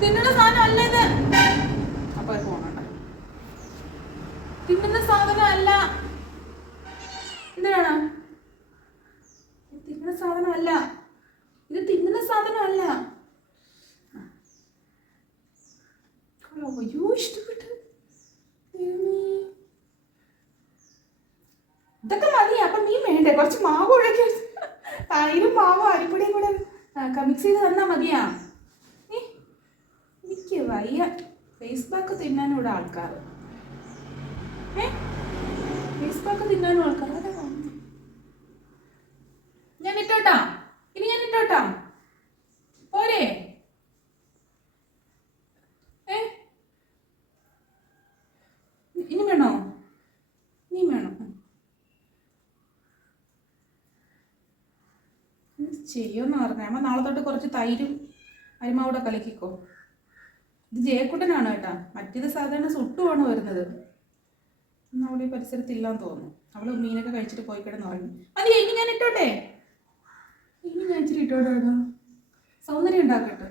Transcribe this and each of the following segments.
തിന്നുന്ന സാധനം അല്ല ഇത്. അപ്പൊ പോണണ്ട. തിന്നുന്ന സാധനം അല്ല എന്തിനാണ് ഇത് തിന്നുന്ന സാധനം അല്ല ഇത് തിന്നുന്ന സാധനം അല്ല. അയ്യോ ഇഷ്ടപ്പെട്ടു. ഇതൊക്കെ മതി അപ്പൊ മീൻ വേണ്ടേ? കുറച്ച് മാവ് ഒഴുകി തൈരും മാവും അരിപ്പൊടിയും കൂടെ മിക്സ് ചെയ്ത് തന്നാ മതിയാ. എനിക്ക് വയ്യ. ഫേസ് പാക്ക് തിന്നാനും ഇവിടെ ആൾക്കാർ. ഏ? തിന്നാനും ആൾക്കാർ. ഞാൻ ഇട്ടോട്ടാ ഇനി ഞാൻ ഇട്ടോട്ടാ പോരെ. ഏ? ഇനി വേണോ? നീ വേണോ? ചെയ്യുമെന്ന് പറഞ്ഞ. അമ്മ നാളെ തൊട്ട് കുറച്ച് തൈരും അരിമാവൂടെ കലക്കിക്കോ. ഇത് ജയക്കുട്ടനാണ് കേട്ടാ മറ്റേത് സാധാരണ സുട്ടുമാണ് വരുന്നത്? ഇന്ന് ഈ പരിസരത്തില്ലാന്ന് തോന്നുന്നു. അവൾ മീനൊക്കെ കഴിച്ചിട്ട് പോയി കിടന്ന് പറഞ്ഞു അത് ഇനി ഞാൻ ഇട്ടോട്ടെ? ഇനി ഞാൻ ഇച്ചിരി ഇട്ടോട്ടെ കേട്ടോ സൗന്ദര്യം ഉണ്ടാക്കട്ടെ.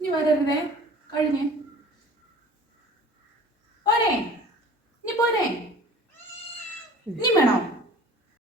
ഇനി വരരുതേ? കഴിഞ്ഞേ? Ні